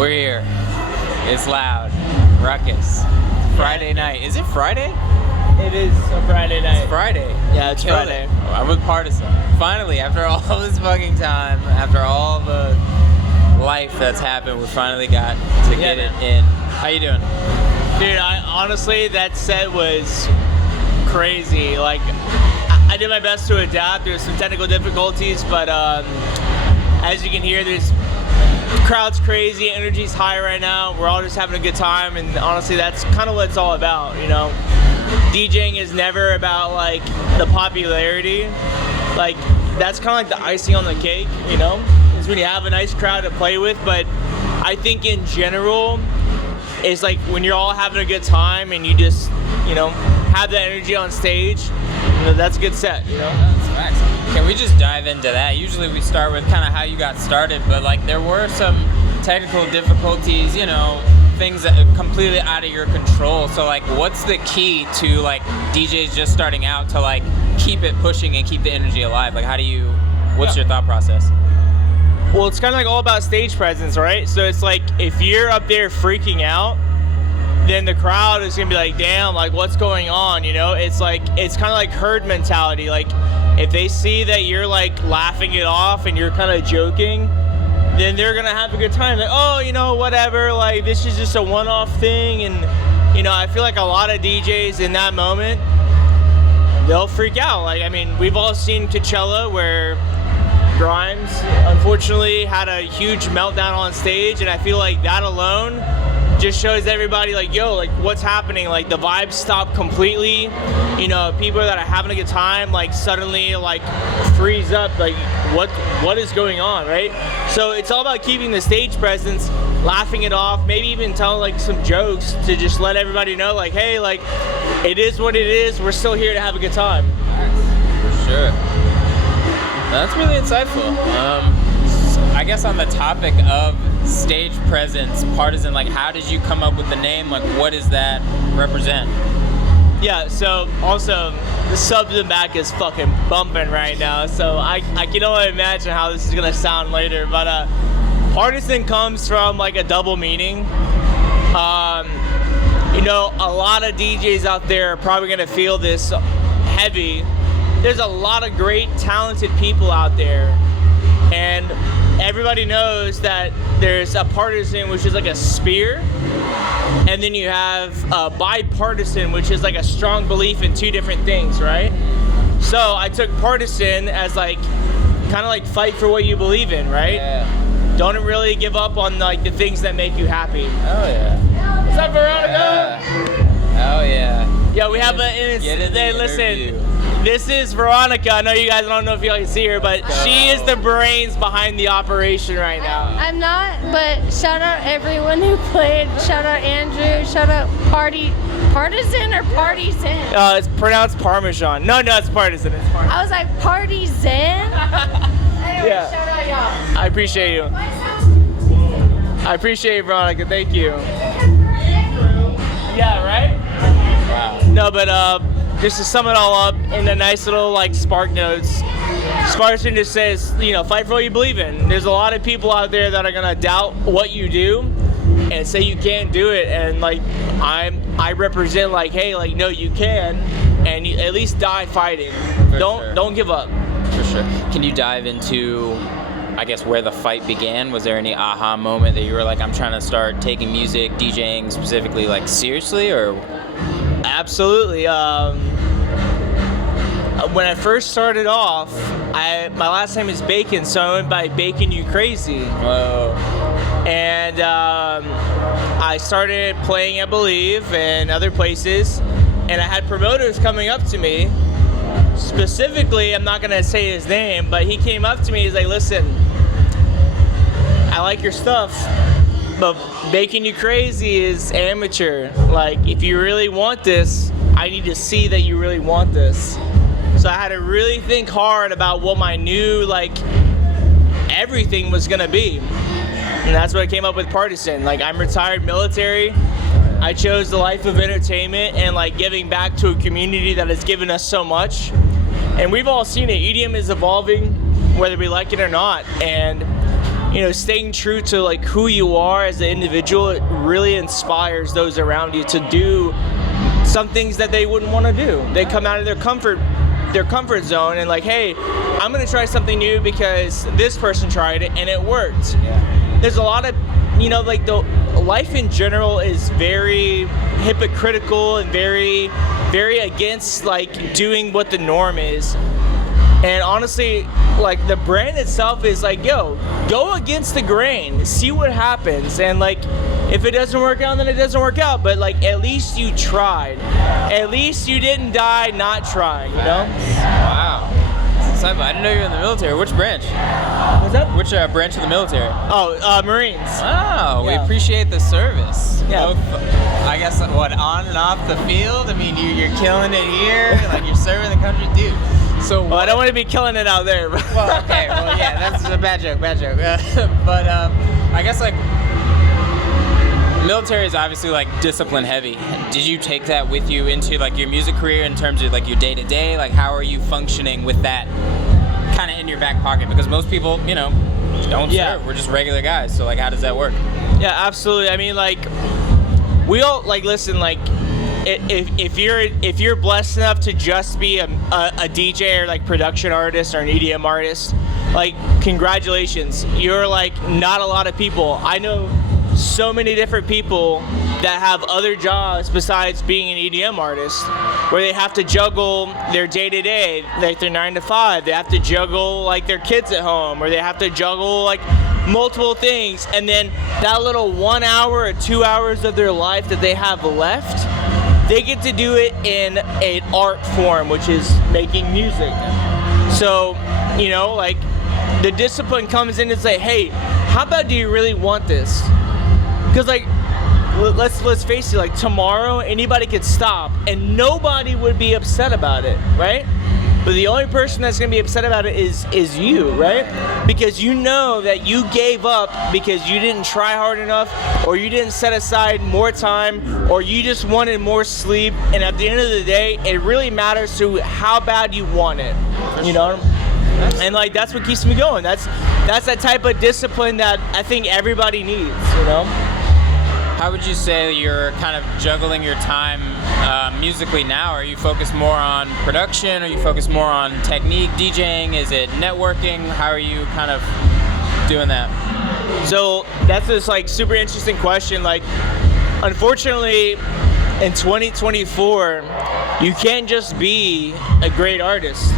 We're here. It's loud. Ruckus. Friday night. Is it Friday? It is a Friday night. It's Friday. Yeah, it's Friday. I'm with Partizen. Finally, after all this fucking time, after all the life that's happened, we finally got to get it in. How you doing? Dude, honestly, that set was crazy. Like, I did my best to adapt. There's some technical difficulties, but as you can hear, there's crowd's crazy, energy's high right now. We're all just having a good time, and honestly, that's kind of what it's all about, you know? DJing is never about, like, the popularity. Like, that's kind of like the icing on the cake, you know? Is when you have a nice crowd to play with, but I think in general, it's like when you're all having a good time and you just, you know, have that energy on stage, you know, that's a good set, you know? That's facts. Can we just dive into that? Usually we start with kind of how you got started, but like there were some technical difficulties, you know, things that are completely out of your control. So like what's the key to like DJs just starting out to like keep it pushing and keep the energy alive? Like what's your thought process? Well, it's kind of like all about stage presence, right? So it's like if you're up there freaking out, then the crowd is gonna be like, damn, like what's going on, you know? It's kind of like herd mentality. Like if they see that you're like laughing it off and you're kind of joking, then they're gonna have a good time. Like, oh, you know, whatever, like this is just a one-off thing. And you know, I feel like a lot of DJs in that moment, they'll freak out. Like, I mean, we've all seen Coachella where Grimes unfortunately had a huge meltdown on stage, and I feel like that alone just shows everybody like, yo, like what's happening? Like the vibes stop completely. You know, people that are having a good time like suddenly like freeze up. Like what is going on, right? So it's all about keeping the stage presence, laughing it off, maybe even telling like some jokes to just let everybody know like, hey, like it is what it is. We're still here to have a good time. For sure. That's really insightful. I guess on the topic of stage presence, Partizen, like how did you come up with the name? Like what does that represent? Yeah, so also the subs in the back is fucking bumping right now, so I can only imagine how this is gonna sound later. But Partizen comes from like a double meaning. You know, a lot of DJs out there are probably gonna feel this heavy. There's a lot of great, talented people out there, and everybody knows that there's a partisan, which is like a spear, and then you have a bipartisan, which is like a strong belief in two different things, right? So I took partisan as like, kind of like fight for what you believe in, right? Yeah. Don't really give up on like the things that make you happy. Oh yeah. What's up, Veronica? Yeah. Oh yeah. Yeah, we have listen. This is Veronica. I know you guys don't know if you can see her, but she is the brains behind the operation right now. I'm not, but shout out everyone who played. Shout out Andrew. Shout out Partizen or Partizen? It's pronounced Parmesan. No, it's Partizen. It's Partizen. I was like, Partizen? Anyway, Yeah. shout out y'all. I appreciate you. I appreciate you, Veronica. Thank you. Yeah, right? Wow. No, but just to sum it all up in a nice little like spark notes, Partizen just says, you know, fight for what you believe in. There's a lot of people out there that are gonna doubt what you do and say you can't do it, and like I represent like, hey, like no, you can, and you at least die fighting. Don't give up. For sure. Can you dive into, I guess, where the fight began? Was there any aha moment that you were like, I'm trying to start taking music, DJing specifically, like seriously, or? Absolutely. When I first started off, my last name is Bacon, so I went by Bacon You Crazy. Whoa. And I started playing, I believe, in other places, and I had promoters coming up to me. Specifically, I'm not gonna say his name, but he came up to me. He's like, "Listen, I like your stuff, but Making You Crazy is amateur. Like, if you really want this, I need to see that you really want this." So I had to really think hard about what my new, like, everything was gonna be. And that's what I came up with Partizen. Like, I'm retired military. I chose the life of entertainment and like giving back to a community that has given us so much. And we've all seen it. EDM is evolving, whether we like it or not. And staying true to like who you are as an individual, it really inspires those around you to do some things that they wouldn't want to do. They come out of their comfort zone and like, hey, I'm gonna try something new because this person tried it and it worked. There's a lot of, like the life in general is very hypocritical and very, very against like doing what the norm is. And honestly, like the brand itself is like, yo, go against the grain, see what happens. And like, if it doesn't work out, then it doesn't work out. But like, at least you tried. At least you didn't die not trying, Wow. I didn't know you were in the military. Which branch? What's that? Which branch of the military? Oh, Marines. Oh, we Yeah. appreciate the service. Yeah. Both, I guess, what, on and off the field? I mean, you're killing it here. Like, you're serving the country, dude. So Well, I don't want to be killing it out there. But Well, okay. Well, yeah, that's a bad joke. But I guess like military is obviously like discipline heavy. Did you take that with you into like your music career in terms of like your day to day? Like, how are you functioning with that kind of in your back pocket? Because most people, don't serve. We're just regular guys. So like, how does that work? Yeah, absolutely. I mean, like, we all like listen. Like, if you're blessed enough to just be a DJ or like production artist or an EDM artist, like, congratulations. You're like not a lot of people. I know so many different people that have other jobs besides being an EDM artist, where they have to juggle their day-to-day, like their 9 to 5. They have to juggle like their kids at home, or they have to juggle like multiple things, and then that little 1 hour or 2 hours of their life that they have left, they get to do it in an art form, which is making music. So, like, the discipline comes in and say, hey, how bad do you really want this? Because like, let's face it, like tomorrow anybody could stop and nobody would be upset about it, right? But the only person that's gonna be upset about it is you, right? Because you know that you gave up because you didn't try hard enough, or you didn't set aside more time, or you just wanted more sleep. And at the end of the day, it really matters to how bad you want it, And like, that's what keeps me going. That's that type of discipline that I think everybody needs, How would you say you're kind of juggling your time musically now? Are you focused more on production? Are you focused more on technique, DJing? Is it networking? How are you kind of doing that? So that's this like super interesting question. Like, unfortunately, in 2024, you can't just be a great artist.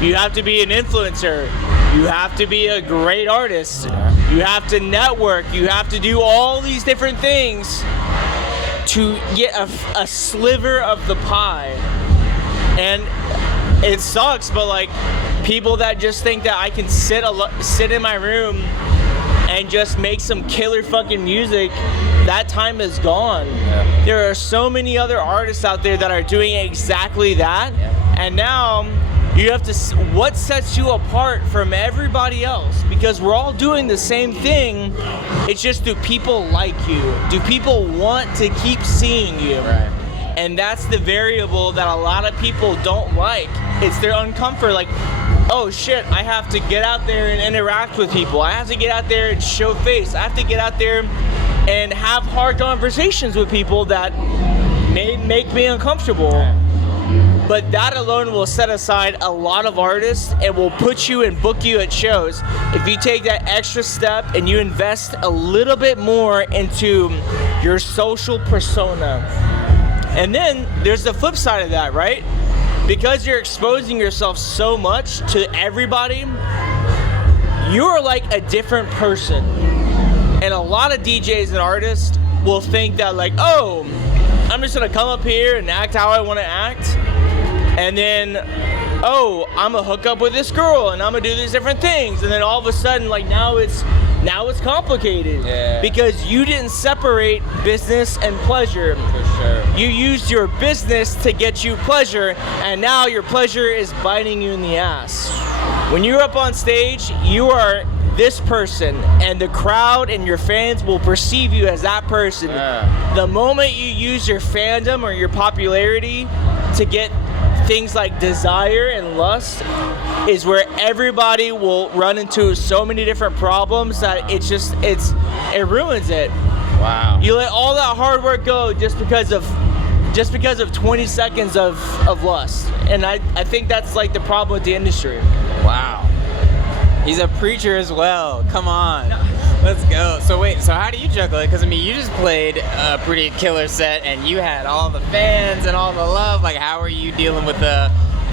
You have to be an influencer. You have to be a great artist. You have to network. You have to do all these different things to get a sliver of the pie. And it sucks, but like, people that just think that I can sit in my room and just make some killer fucking music, that time is gone. Yeah. There are so many other artists out there that are doing exactly that. Yeah. And now you have to, what sets you apart from everybody else? Because we're all doing the same thing. It's just, do people like you? Do people want to keep seeing you? Right. And that's the variable that a lot of people don't like. It's their uncomfort. Like, oh shit, I have to get out there and interact with people. I have to get out there and show face. I have to get out there and have hard conversations with people that may make me uncomfortable. Right. But that alone will set aside a lot of artists and will put you and book you at shows if you take that extra step and you invest a little bit more into your social persona. And then there's the flip side of that, right? Because you're exposing yourself so much to everybody, you're like a different person. And a lot of DJs and artists will think that like, oh, I'm just gonna come up here and act how I wanna act. And then, oh, I'm gonna hook up with this girl and I'm gonna do these different things. And then all of a sudden, like, now it's complicated. Yeah. Because you didn't separate business and pleasure. For sure. You used your business to get you pleasure, and now your pleasure is biting you in the ass. When you're up on stage, you are this person, and the crowd and your fans will perceive you as that person. Yeah. The moment you use your fandom or your popularity to get things like desire and lust, is where everybody will run into so many different problems that it ruins it. Wow. You let all that hard work go just because of 20 seconds of lust. And I think that's like the problem with the industry. Wow. He's a preacher as well. Come on. Let's go. So wait, so how do you juggle it? Because I mean, you just played a pretty killer set and you had all the fans and all the love. Like, how are you dealing with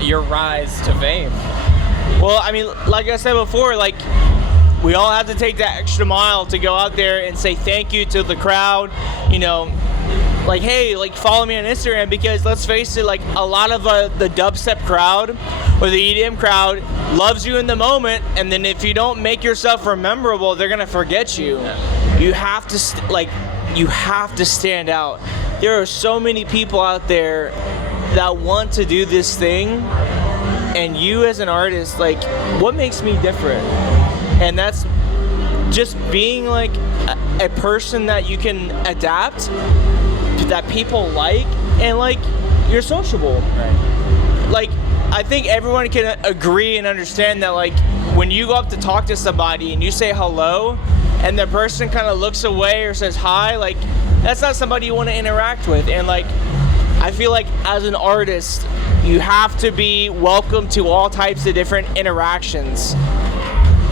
your rise to fame? Well, I mean, like I said before, like, we all have to take that extra mile to go out there and say thank you to the crowd, you know, like, hey, like, follow me on Instagram, because let's face it, like, a lot of the dubstep crowd or the EDM crowd loves you in the moment, and then if you don't make yourself memorable, they're gonna forget you. You have to you have to stand out. There are so many people out there that want to do this thing, and you as an artist, like, what makes me different? And that's just being like a person that you can adapt, that people like, and like you're sociable. Right. Like, I think everyone can agree and understand that, like, when you go up to talk to somebody and you say hello and the person kind of looks away or says hi, like, that's not somebody you want to interact with. And like, I feel like as an artist, you have to be welcome to all types of different interactions.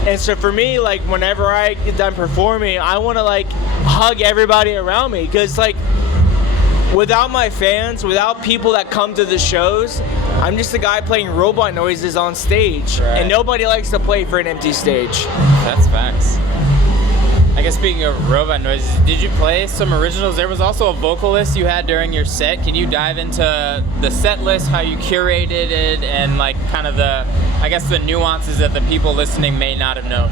And so for me, like, whenever I get done performing, I want to like hug everybody around me, because like, without my fans, without people that come to the shows, I'm just a guy playing robot noises on stage. Right. And nobody likes to play for an empty stage. That's facts. I guess speaking of robot noises, did you play some originals? There was also a vocalist you had during your set. Can you dive into the set list, how you curated it, and like kind of the nuances that the people listening may not have known?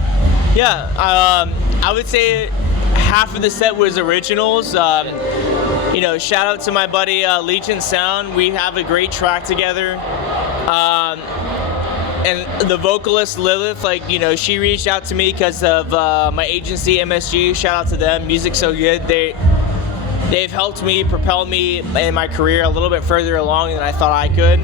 Yeah, I would say half of the set was originals. You know, shout out to my buddy Legion Sound. We have a great track together. And the vocalist Lilith, like, you know, she reached out to me because of my agency MSG. Shout out to them. Music's so good. They've helped me propel me in my career a little bit further along than I thought I could.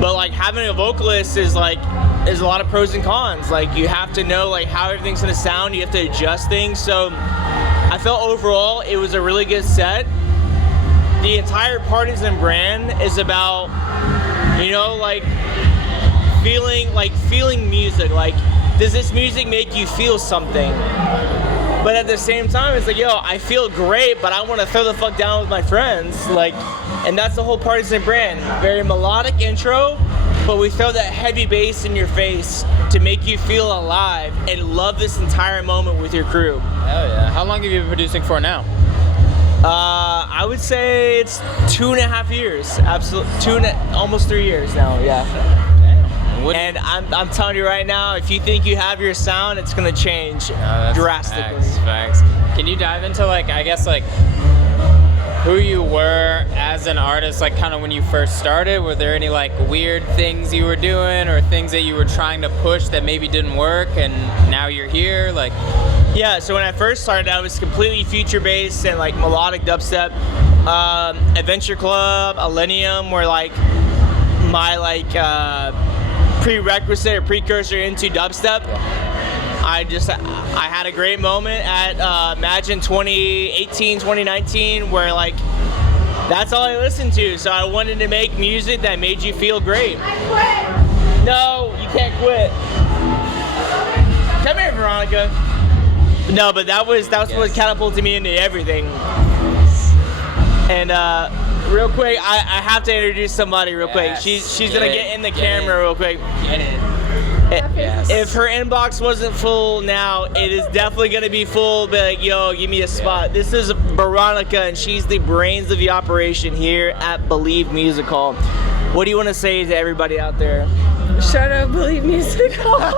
But like, having a vocalist is a lot of pros and cons. Like, you have to know like how everything's gonna sound. You have to adjust things. So I felt overall it was a really good set. The entire Partizen brand is about, you know, like feeling music. Like, does this music make you feel something? But at the same time, it's like, yo, I feel great, but I want to throw the fuck down with my friends. Like, and that's the whole Partizen brand. Very melodic intro, but we throw that heavy bass in your face to make you feel alive and love this entire moment with your crew. Hell yeah. How long have you been producing for now? I would say it's 2.5 years. Absolutely, almost 3 years now. Yeah. And I'm telling you right now, if you think you have your sound, it's gonna change drastically. Facts. Can you dive into like, I guess like, who you were as an artist, like kind of when you first started? Were there any like weird things you were doing or things that you were trying to push that maybe didn't work and now you're here? Like, yeah, so when I first started, I was completely future-based and like melodic dubstep. Adventure Club, Millennium were like my like prerequisite or precursor into dubstep. I had a great moment at Imagine 2018, 2019, where like that's all I listened to. So I wanted to make music that made you feel great. I quit. No, you can't quit. Come here, Veronica. No, but that was what catapulted me into everything. And real quick, I have to introduce somebody real quick. She's gonna get in the camera real quick. Get it. If her inbox wasn't full now, it is definitely gonna be full. Be like, yo, give me a spot. This is Veronica, and she's the brains of the operation here at Believe Music Hall. What do you want to say to everybody out there? Shut up, Believe Music Hall.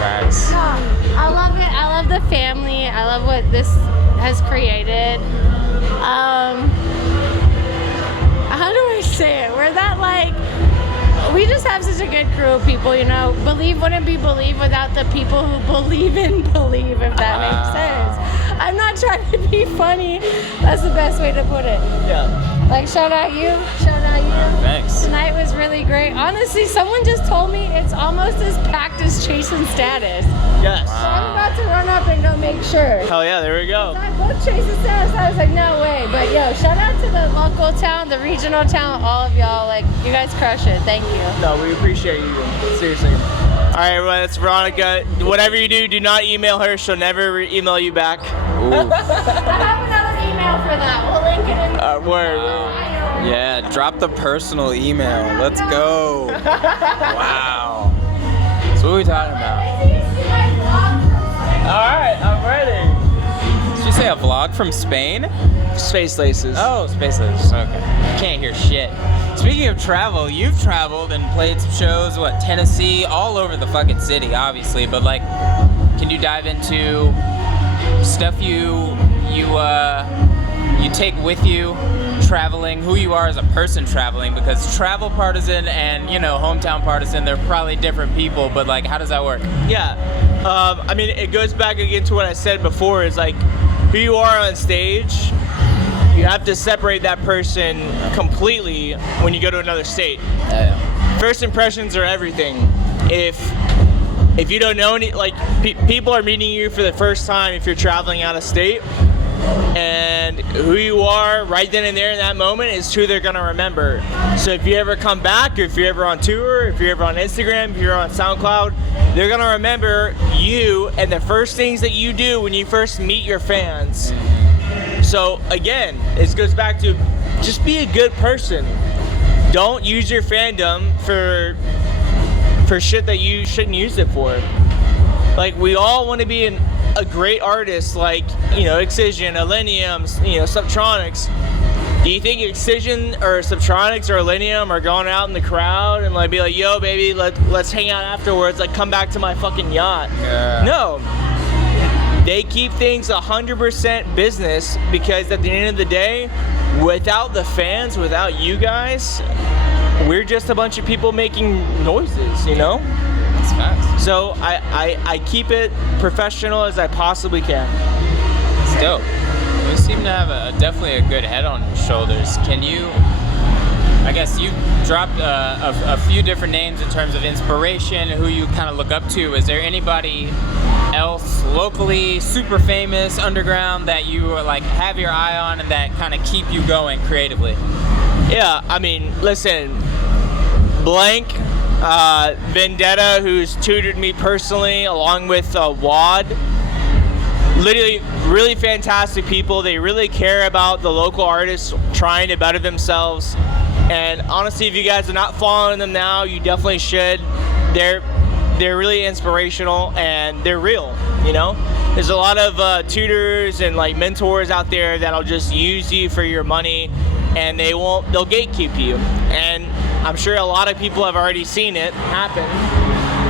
Facts. I love it. I love the family. I love what this has created. How do I say it? We're that like, we just have such a good crew of people, you know. Believe wouldn't be Believe without the people who believe in Believe, if that makes sense. I'm not trying to be funny. That's the best way to put it. Yeah. Like, shout out you. Shout out you. Thanks. Tonight was really great. Honestly, someone just told me it's almost as packed as Chasen Status. Yes. So I'm about to run up and go make sure. Hell yeah, there we go. I booked Chasen Status. I was like, no way. But yo, shout out to the local town, the regional town, all of y'all. Like, you guys crush it. Thank you. No, we appreciate you. Seriously. All right, everyone, that's Veronica. Whatever you do not email her. She'll never email you back. Ooh. I have another email for that. We'll link it in Word. Yeah, drop the personal email. Let's go. Wow. So what are we talking about? All right, I'm ready. Did you say a vlog from Spain? Space Laces. Oh, Space Laces. Okay. Can't hear shit. Speaking of travel, you've traveled and played some shows, Tennessee, all over the fucking city, obviously, but like, can you dive into stuff you take with you traveling, who you are as a person traveling, because travel partisan and, hometown partisan, they're probably different people, but like, how does that work? Yeah. I mean, it goes back again to what I said before, is like, who you are on stage, you have to separate that person completely when you go to another state. First impressions are everything. If you don't know any, like, people are meeting you for the first time if you're traveling out of state, and who you are right then and there in that moment is who they're gonna remember. So if you ever come back, or if you're ever on tour, if you're ever on Instagram, if you're on SoundCloud, they're gonna remember you and the first things that you do when you first meet your fans. So again, it goes back to just be a good person. Don't use your fandom for shit that you shouldn't use it for. Like, we all want to be a great artist, like, Excision, Illenium, Subtronics. Do you think Excision or Subtronics or Illenium are going out in the crowd and like be like, yo baby, let's hang out afterwards, like, come back to my fucking yacht? Yeah. No. They keep things 100% business, because at the end of the day, without the fans, without you guys, we're just a bunch of people making noises, That's facts. So I keep it professional as I possibly can. It's dope. You seem to have definitely a good head on your shoulders. Can you, I guess you dropped a few different names in terms of inspiration, who you kind of look up to. Is there anybody else locally, super famous, underground, that you like have your eye on and that kind of keep you going creatively? Yeah, I mean, listen, Blank, Vendetta, who's tutored me personally, along with Wad. Literally, really fantastic people. They really care about the local artists trying to better themselves. And honestly, if you guys are not following them now, you definitely should. They're really inspirational and they're real, There's a lot of tutors and like mentors out there that'll just use you for your money, and they'll gatekeep you. And I'm sure a lot of people have already seen it happen.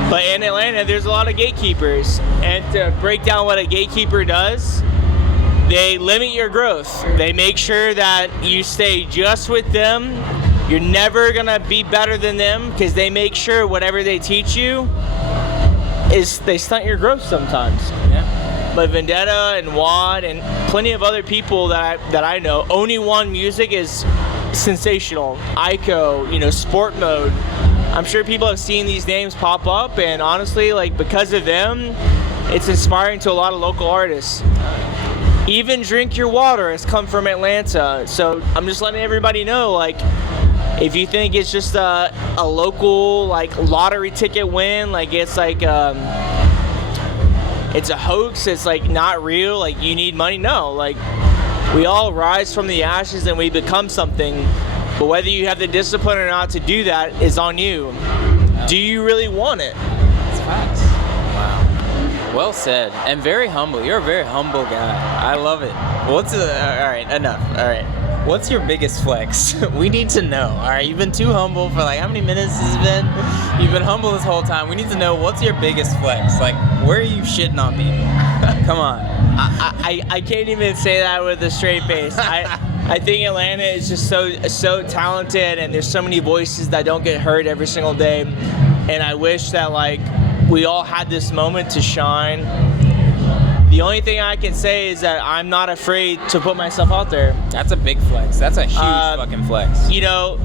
But in Atlanta, there's a lot of gatekeepers. And to break down what a gatekeeper does, they limit your growth. They make sure that you stay just with them. You're never gonna be better than them, because they make sure whatever they teach you is they stunt your growth sometimes. Yeah. But Vendetta and Wad and plenty of other people that I know, Only One Music is sensational. Ico, Sport Mode. I'm sure people have seen these names pop up, and honestly, like, because of them, it's inspiring to a lot of local artists. Even Drink Your Water has come from Atlanta. So I'm just letting everybody know, like, if you think it's just a local, like, lottery ticket win, like it's like it's a hoax, it's like not real, like you need money. No, like, we all rise from the ashes and we become something. But whether you have the discipline or not to do that is on you. Do you really want it? That's facts. Wow. Well said. And very humble. You're a very humble guy. I love it. All right, enough. All right. What's your biggest flex? We need to know. All right, you've been too humble for like, how many minutes has it been? You've been humble this whole time. We need to know, what's your biggest flex? Like, where are you shitting on people? Come on. I can't even say that with a straight face. I think Atlanta is just so talented, and there's so many voices that don't get heard every single day. And I wish that, like, we all had this moment to shine. The only thing I can say is that I'm not afraid to put myself out there. That's a big flex. That's a huge fucking flex. You know,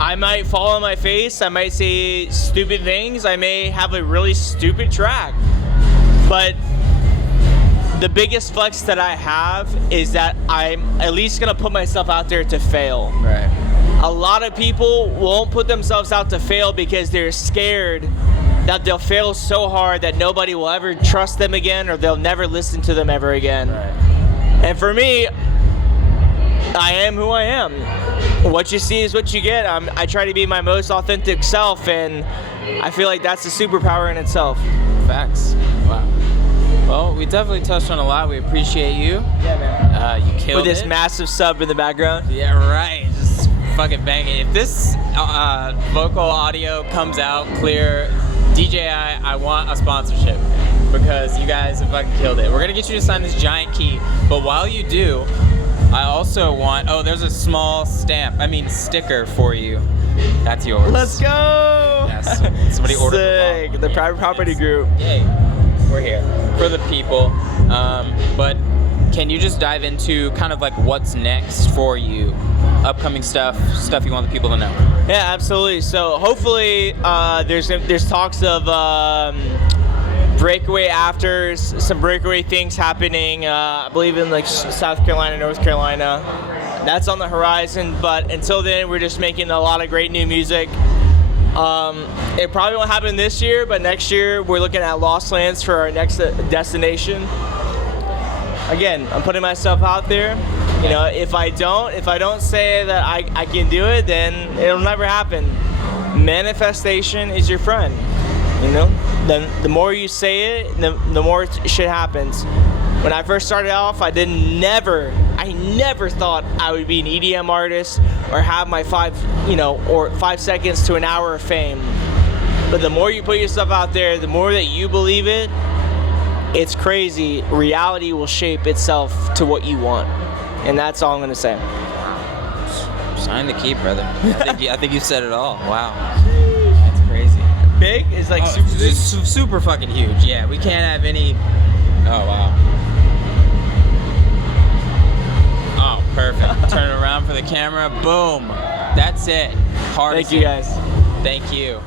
I might fall on my face. I might say stupid things. I may have a really stupid track. But the biggest flex that I have is that I'm at least gonna put myself out there to fail. Right. A lot of people won't put themselves out to fail because they're scared that they'll fail so hard that nobody will ever trust them again, or they'll never listen to them ever again. Right. And for me, I am who I am. What you see is what you get. I try to be my most authentic self, and I feel like that's a superpower in itself. Facts. Wow. Well, we definitely touched on a lot. We appreciate you. Yeah, man. You killed With this it. massive sub in the background. Yeah, right. Just fucking bang it. If this vocal audio comes out clear, DJI, I want a sponsorship because you guys have fucking killed it. We're gonna get you to sign this giant key, but while you do, I also want. Oh, there's a small sticker for you. That's yours. Let's go! Yes. Somebody ordered Sick. the The bottle. Private Property Group. Yay. We're here for the people. But can you just dive into kind of like what's next for you? Upcoming stuff you want the people to know. Yeah, absolutely. So hopefully there's talks of breakaway afters, some breakaway things happening, I believe in like South Carolina, North Carolina. That's on the horizon, but until then we're just making a lot of great new music. It probably won't happen this year, but next year we're looking at Lost Lands for our next destination. Again, I'm putting myself out there. You know, if I don't say that I can do it, then it'll never happen. Manifestation is your friend. You know, then the more you say it, the more shit happens. When I first started off, I never thought I would be an EDM artist or have my 5 seconds to an hour of fame. But the more you put yourself out there, the more that you believe it, it's crazy. Reality will shape itself to what you want. And that's all I'm gonna say. Sign the key, brother. I think you said it all. Wow. That's crazy. Big is like super big. It's super fucking huge. Yeah, we can't have any. Oh wow. Oh, perfect. Turn it around for the camera. Boom. That's it. Partizen. Thank you guys. Thank you.